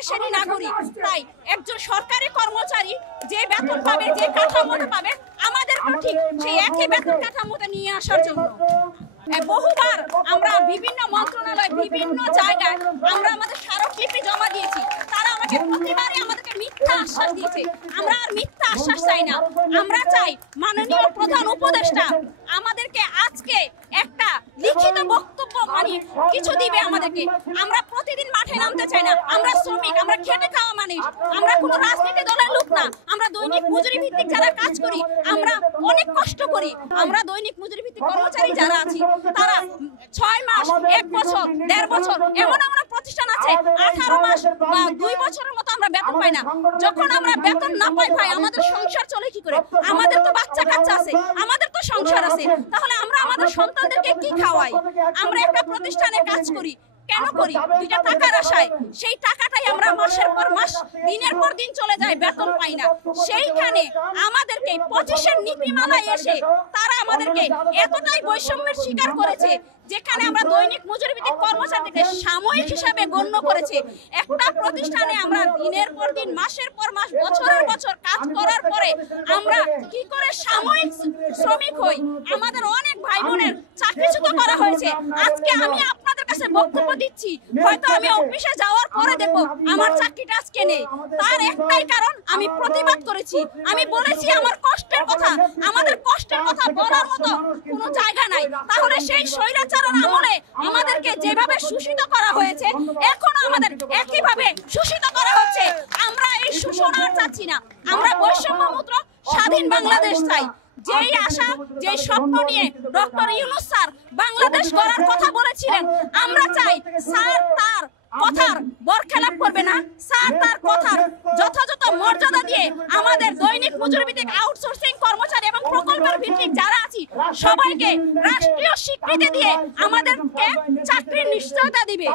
দেশেরই নাগরিক। তাই একজন সরকারি কর্মচারী যে বেতন পাবে, যে কাঠামোটা পাবে, আমাদেরকে ঠিক সেই একই বেতন কাঠামোতে নিয়ে আসার জন্য বহুবার আমরা বিভিন্ন মন্ত্রণালয়, বিভিন্ন জায়গায় আমরা আমাদের স্মারকলিপি জমা দিয়েছি। তারা আমাকে প্রতিবারই আমাদেরকে মিথ্যা আশ্বাস দিয়েছে। আমরা আর মিথ্যা আশ্বাস চাই না। আমরা চাই মাননীয় প্রধান উপদেষ্টা আমাদেরকে আজকে একটা লিখিত বক্তব্য মানে কিছু দিবে আমাদেরকে। আমরা প্রতিদিন মাঠে নামতে চাই না। আমরা শ্রমিক, আমরা খেটে খাওয়া মানুষ, আমরা কোনো রাজনীতি দলের লোক না। আমরা দৈনিক মজুরি ভিত্তিক যারা কাজ করি, আমরা অনেক কষ্ট করি। আমরা দৈনিক মজুরি ভিত্তিক কর্মচারী যারা আছি, তারা 6 মাস, 1 বছর, 1.5 বছর, এমন এমন প্রতিষ্ঠান আছে 18 মাস বা 2 বছরের মতো আমরা বেতন পাই না। যখন আমরা বেতন না পাই ভাই, আমাদের সংসার চলে কি করে? আমাদের তো বাচ্চা কাচ্চা আছে, আমাদের তো সংসার আছে। তাহলে আমরা আমাদের সন্তানদেরকে কি খাওয়াই? আমরা একটা প্রতিষ্ঠানে কাজ করি, কেন করি? 2টা টাকার আশায়। সেই টাকাটাই আমরা মাসের পর মাস, দিনের পর দিন চলে যায়, বেতন পাই না। সেইখানে আমাদেরকে 25-এর নীতিমালায় এসে তারা আমাদেরকে এতটাই বৈষম্যের শিকার করেছে, যেখানে আমরা দৈনিক মজুরি ভিত্তিক কর্মচারীদের সাময়িক হিসাবে গণ্য করেছে। একটা প্রতিষ্ঠানে আমরা দিনের পর দিন, মাসের পর মাস, বছরের বছর কাজ করার পরে আমরা কি করে সাময়িক শ্রমিক হই? আমাদের অনেক ভাই বোনের চাকরিচ্যুত করা হয়েছে। আজকে আমি আপনাদের কাছে বক্তব্য দিচ্ছি, হয়তো আমি অফিসে যাওয়ার পরে দেখবো আমার চাকরিটা আজকে নেই। তার একটাই কারণ, আমি প্রতিবাদ করেছি, আমি বলেছি আমার কষ্টের কথা। আমাদের কষ্টের কথা বলার মতো কোনো জায়গা নাই। তাহলে সেই স্বৈরাচার আমলে আমাদেরকে যেভাবে শোষিত করা হয়েছে, এখন আমাদের একইভাবে শোষিত করা হচ্ছে। আমরা এই শোষণ আর চাচ্ছি না। আমরা বৈষম্যমুক্ত স্বাধীন বাংলাদেশ চাই। যেই আশা, যেই স্বপ্ন নিয়ে ডক্টর ইউনূস স্যার বাংলাদেশ গড়ার কথা বলেছিলেন, আমরা চাই স্যার তার কথার বরখেলাপ করবে না। স্যার তার কথার যথাযথ মর্যাদা দিয়ে আমাদের দৈনিক মজুরি ভিত্তিক আউটসোর্সিং কর্মচারী এবং প্রকল্পের ভিত্তিক যারা আছি সবাইকে রাষ্ট্রীয় স্বীকৃতি দিয়ে আমাদেরকে চাকরির নিশ্চয়তা দিবে।